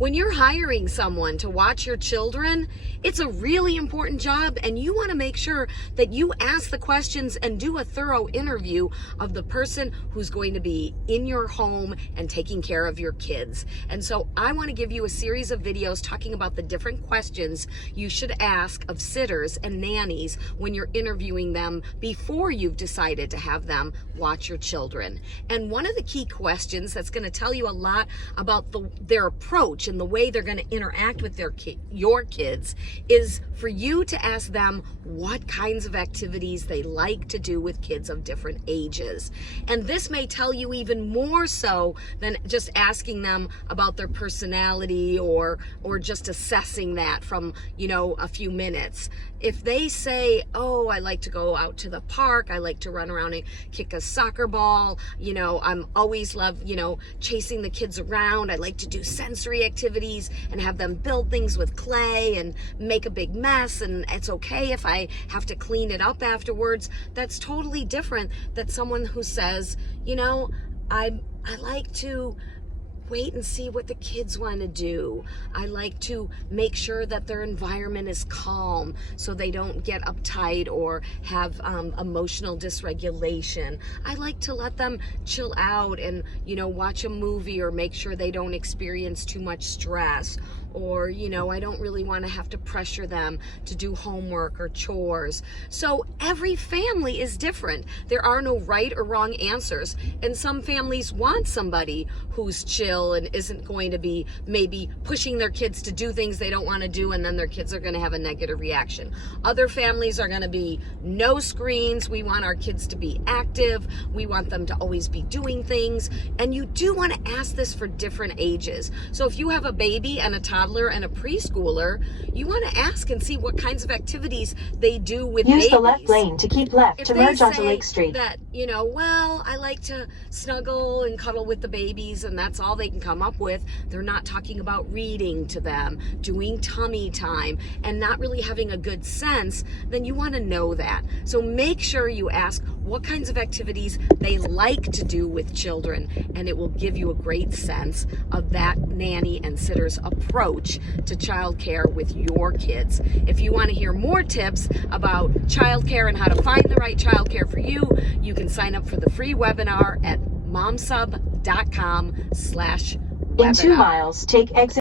When you're hiring someone to watch your children, it's a really important job, and you want to make sure that you ask the questions and do a thorough interview of the person who's going to be in your home and taking care of your kids. And so I want to give you a series of videos talking about the different questions you should ask of sitters and nannies when you're interviewing them before you've decided to have them watch your children. And one of the key questions that's going to tell you a lot about their approach and the way they're going to interact with your kids is for you to ask them what kinds of activities they like to do with kids of different ages. And this may tell you even more so than just asking them about their personality or just assessing that from, a few minutes. If they say, oh, I like to go out to the park, I like to run around and kick a soccer ball, I'm always love, chasing the kids around, I like to do sensory activities and have them build things with clay and make a big mess, and it's okay if I have to clean it up afterwards. That's totally different than someone who says, I like to wait and see what the kids want to do. I like to make sure that their environment is calm so they don't get uptight or have emotional dysregulation. I like to let them chill out and, watch a movie or make sure they don't experience too much stress. Or, I don't really want to have to pressure them to do homework or chores. So every family is different. There are no right or wrong answers. And some families want somebody who's chill and isn't going to be maybe pushing their kids to do things they don't want to do, and then their kids are going to have a negative reaction. Other families are going to be no screens. We want our kids to be active. We want them to always be doing things. And you do want to ask this for different ages. So if you have a baby and a toddler and a preschooler, you want to ask and see what kinds of activities they do with babies. Use the left lane to keep left to merge onto Lake Street. That, well, I like to snuggle and cuddle with the babies, and that's all they can come up with. They're not talking about reading to them, doing tummy time, and not really having a good sense, then you want to know that. So make sure you ask what kinds of activities they like to do with children, and it will give you a great sense of that nanny and sitter's approach to childcare with your kids. If you want to hear more tips about childcare and how to find the right childcare for you, you can sign up for the free webinar at momsub.com/webinar. In 2 miles, take exit